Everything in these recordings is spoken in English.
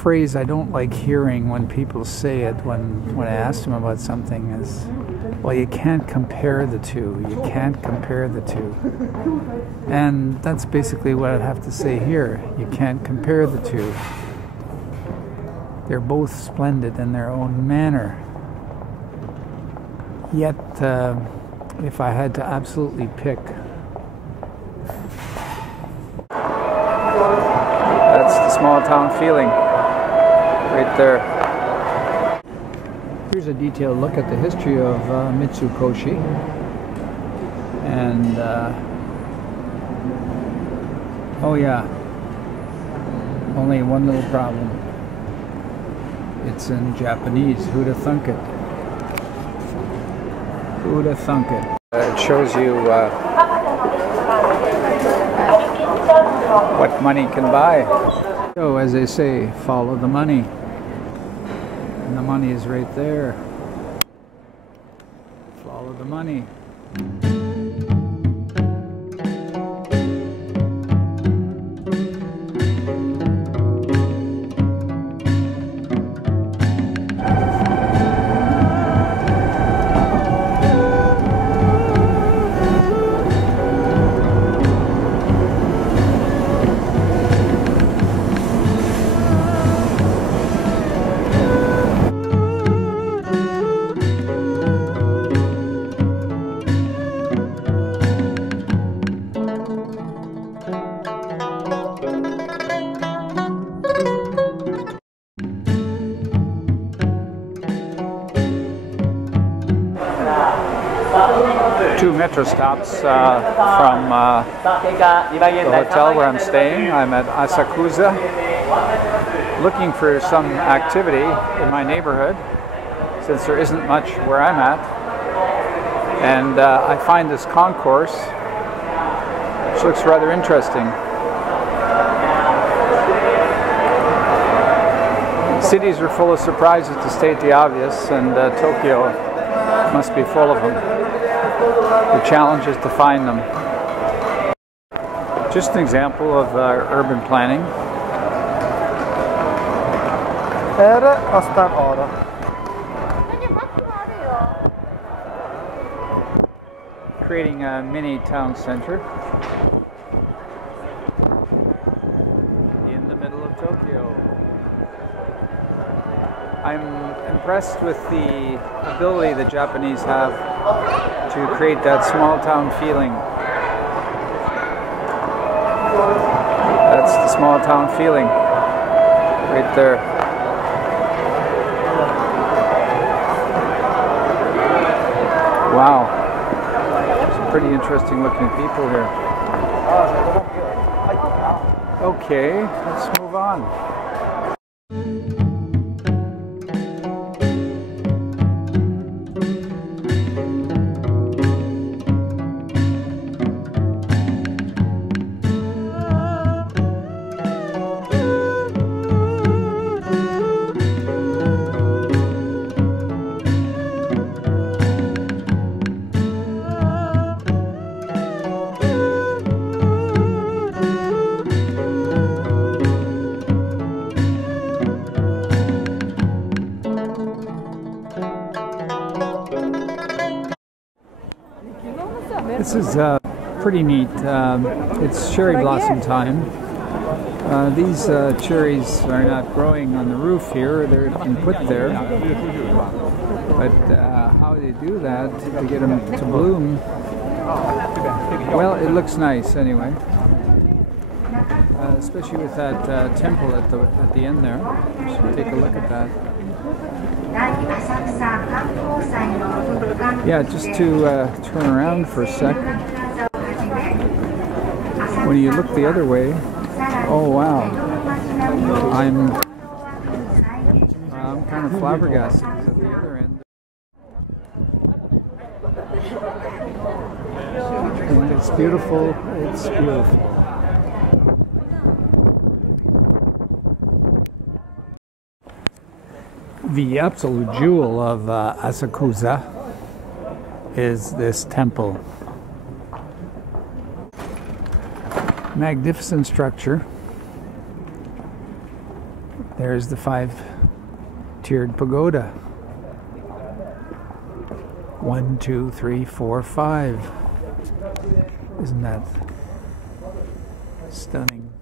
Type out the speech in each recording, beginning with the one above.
phrase I don't like hearing when people say it when I ask them about something is, well, you can't compare the two. You can't compare the two. And that's basically what I'd have to say here. You can't compare the two. They're both splendid in their own manner. Yet, if I had to absolutely pick, that's the small town feeling right there. Here's a detailed look at the history of Mitsukoshi. And, oh yeah, only one little problem. It's in Japanese. Who'd have thunk it? Who'd have thunk it? It shows you what money can buy. So, as they say, follow the money. And the money is right there. Follow the money. Two metro stops from the hotel where I'm staying. I'm at Asakusa, looking for some activity in my neighborhood, since there isn't much where I'm at. And I find this concourse, which looks rather interesting. Cities are full of surprises, to state the obvious, and Tokyo must be full of them. The challenge is to find them. Just an example of urban planning. Creating a mini town center in the middle of Tokyo. I'm impressed with the ability the Japanese have to create that small town feeling. That's the small town feeling right there. Wow. Some pretty interesting looking people here. Okay, let's move on. This is pretty neat. It's cherry blossom time. These cherries are not growing on the roof here, they're been put there. But how they do that to get them to bloom, well, it looks nice anyway. Especially with that temple at the end there. So take a look at that. Yeah, just to turn around for a sec. When you look the other way, oh wow, I'm kind of flabbergasted at the other end. And it's beautiful, it's beautiful. The absolute jewel of Asakusa is this temple. Magnificent structure. There's the 5-tiered pagoda. 1, 2, 3, 4, 5. Isn't that stunning?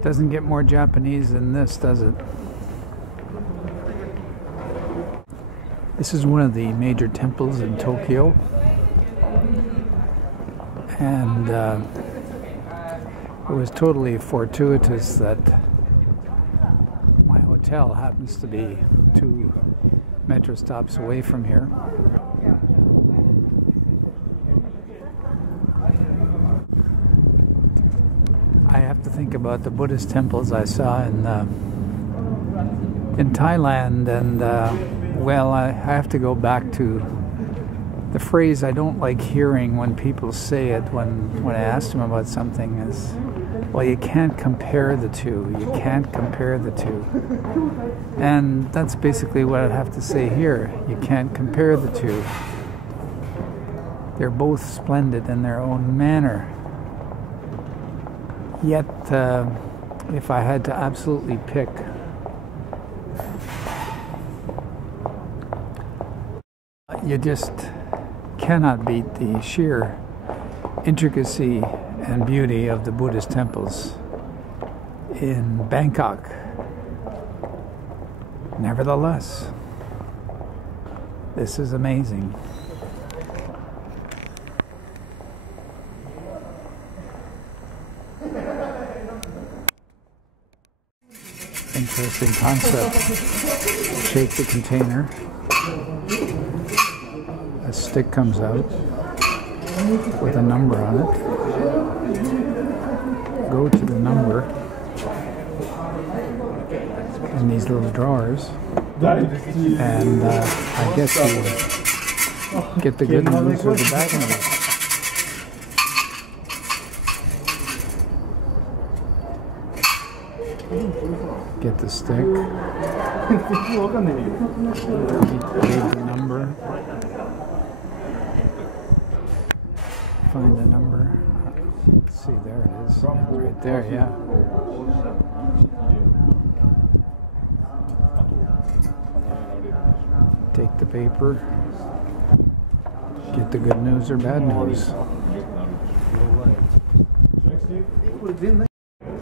Doesn't get more Japanese than this, does it? This is one of the major temples in Tokyo, and it was totally fortuitous that my hotel happens to be 2 metro stops away from here. I have to think about the Buddhist temples I saw in Thailand, and well, I have to go back to the phrase I don't like hearing when people say it when I ask them about something is, well, you can't compare the two. You can't compare the two. And that's basically what I'd have to say here. You can't compare the two. They're both splendid in their own manner. Yet, if I had to absolutely pick, you just cannot beat the sheer intricacy and beauty of the Buddhist temples in Bangkok. Nevertheless, this is amazing. Interesting concept. Shake the container. A stick comes out with a number on it. Go to the number in these little drawers, and I guess you get the good news or the bad news. Get the stick, read the number, find the number. Let's see, there it is, right there, yeah. Take the paper, get the good news or bad news.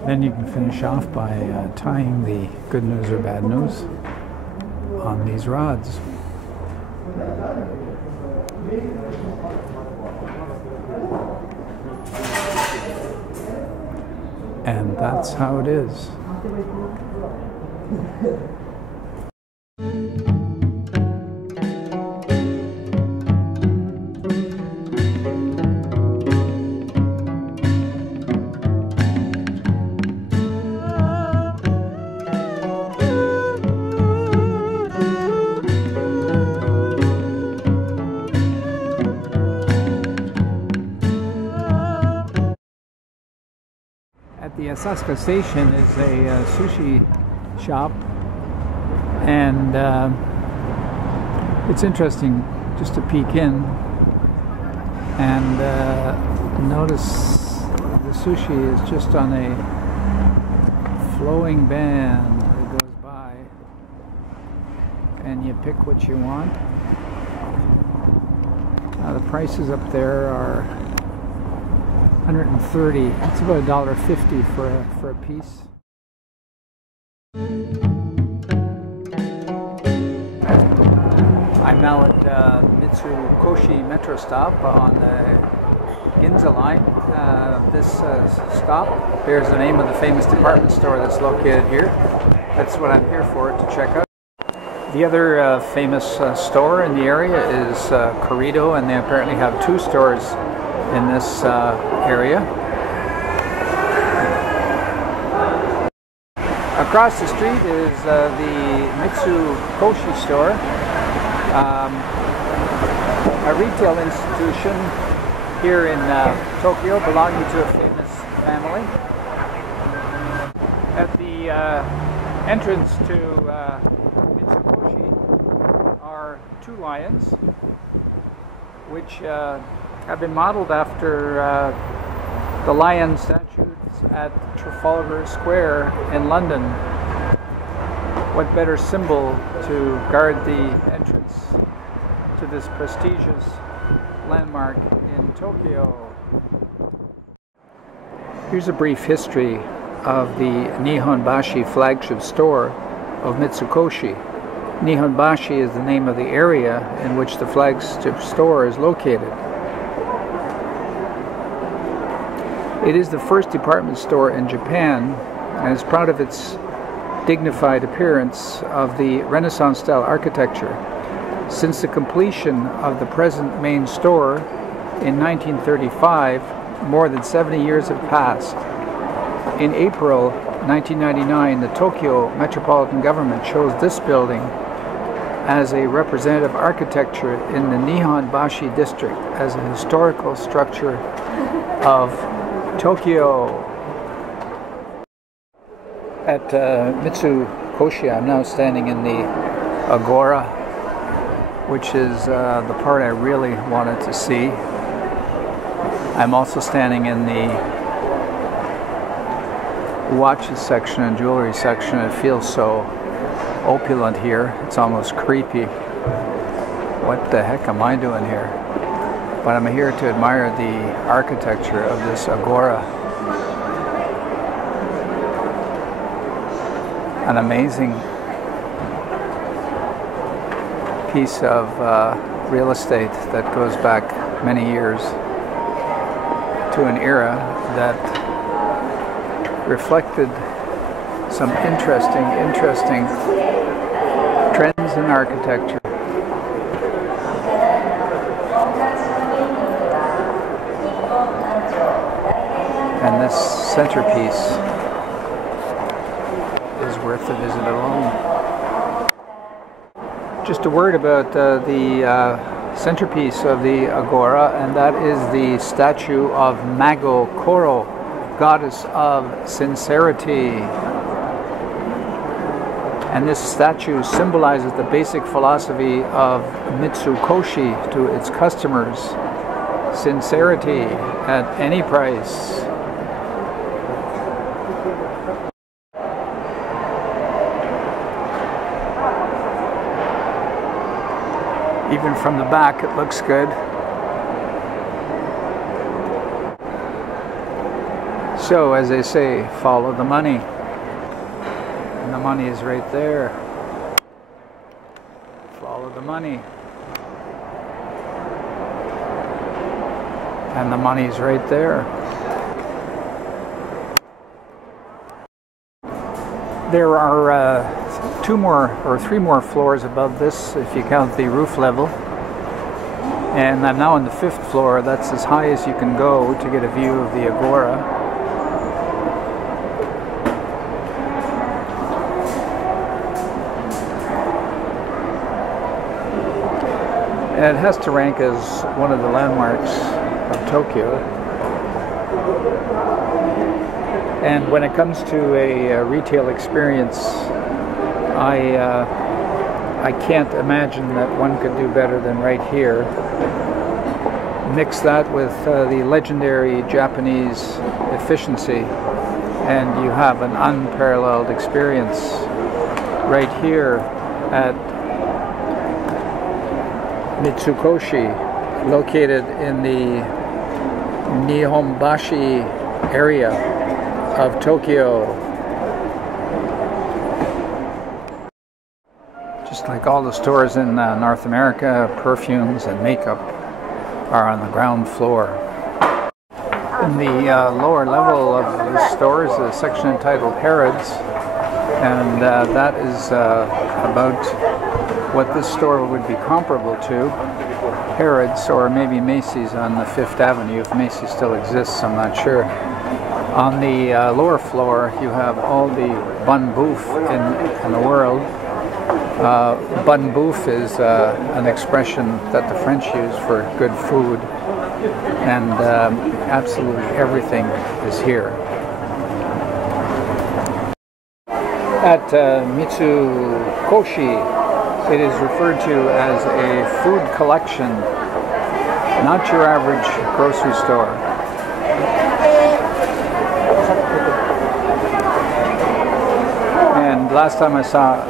Then you can finish off by tying the good news or bad news on these rods. And that's how it is. The Asakusa station is a sushi shop, and it's interesting just to peek in and notice the sushi is just on a flowing band that goes by, and you pick what you want. The prices up there are $130. It's about $1.50 for a piece. I'm now at Mitsukoshi metro stop on the Ginza line. This stop bears the name of the famous department store that's located here. That's what I'm here for, to check out. The other famous store in the area is Corrido, and they apparently have 2 stores in this area. Across the street is the Mitsukoshi store, a retail institution here in Tokyo belonging to a famous family. At the entrance to Mitsukoshi are 2 lions, which have been modeled after the lion statues at Trafalgar Square in London. What better symbol to guard the entrance to this prestigious landmark in Tokyo? Here's a brief history of the Nihonbashi flagship store of Mitsukoshi. Nihonbashi is the name of the area in which the flagship store is located. It is the first department store in Japan and is proud of its dignified appearance of the Renaissance-style architecture. Since the completion of the present main store in 1935, more than 70 years have passed. In April 1999, the Tokyo Metropolitan Government chose this building as a representative architecture in the Nihonbashi district as a historical structure of Tokyo. At Mitsukoshi, I'm now standing in the agora, which is the part I really wanted to see. I'm also standing in the watches section and jewelry section. It feels so opulent here. It's almost creepy. What the heck am I doing here? But I'm here to admire the architecture of this agora. An amazing piece of real estate that goes back many years to an era that reflected some interesting trends in architecture. And this centerpiece is worth a visit alone. Just a word about the centerpiece of the agora, and that is the statue of Mago Koro, goddess of sincerity. And this statue symbolizes the basic philosophy of Mitsukoshi to its customers: sincerity at any price. Even from the back, it looks good. So, as they say, follow the money. And the money is right there. Follow the money. And the money is right there. There are three more floors above this, if you count the roof level. And I'm now on the 5th floor. That's as high as you can go to get a view of the agora. And it has to rank as one of the landmarks of Tokyo. And when it comes to a retail experience, I can't imagine that one could do better than right here. Mix that with the legendary Japanese efficiency, and you have an unparalleled experience right here at Mitsukoshi, located in the Nihonbashi area of Tokyo. Just like all the stores in North America, perfumes and makeup are on the ground floor. In the lower level of the store is a section entitled Harrods, and that is about what this store would be comparable to. Harrods, or maybe Macy's on the 5th Avenue, if Macy's still exists, I'm not sure. On the lower floor you have all the bun bouffe in the world. Bun bouffe is an expression that the French use for good food, and absolutely everything is here. At Mitsukoshi, it is referred to as a food collection Not your average grocery store. And last time I saw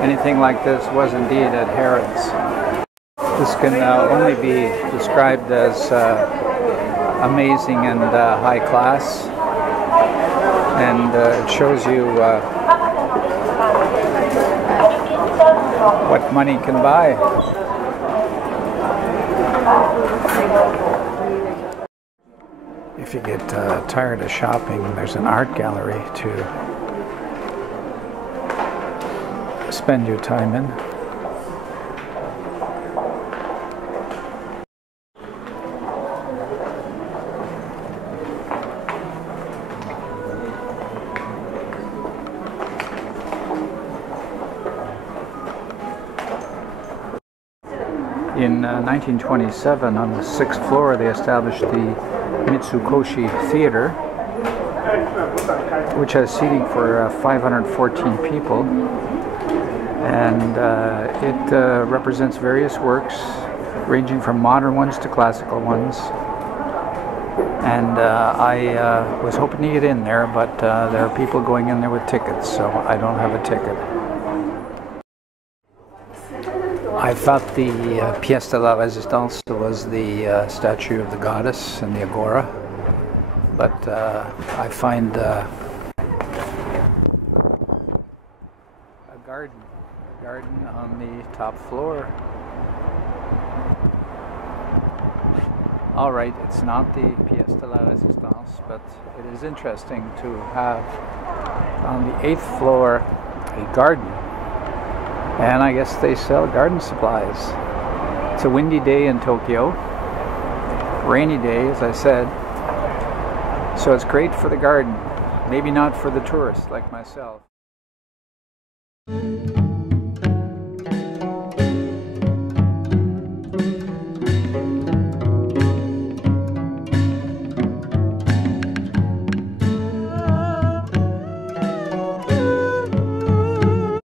anything like this was indeed at Harrods. This can only be described as amazing and high class, and it shows you what money can buy. If you get tired of shopping, there's an art gallery to spend your time in. In 1927, on the 6th floor, they established the Mitsukoshi Theater, which has seating for 514 people, and it represents various works ranging from modern ones to classical ones. And I was hoping to get in there, but there are people going in there with tickets, so I don't have a ticket. I thought the pièce de la résistance was the statue of the goddess and the agora, but I find a garden on the top floor. All right, it's not the pièce de la résistance, but it is interesting to have on the 8th floor a garden. And I guess they sell garden supplies. It's a windy day in Tokyo. Rainy day, as I said. So it's great for the garden. Maybe not for the tourists like myself.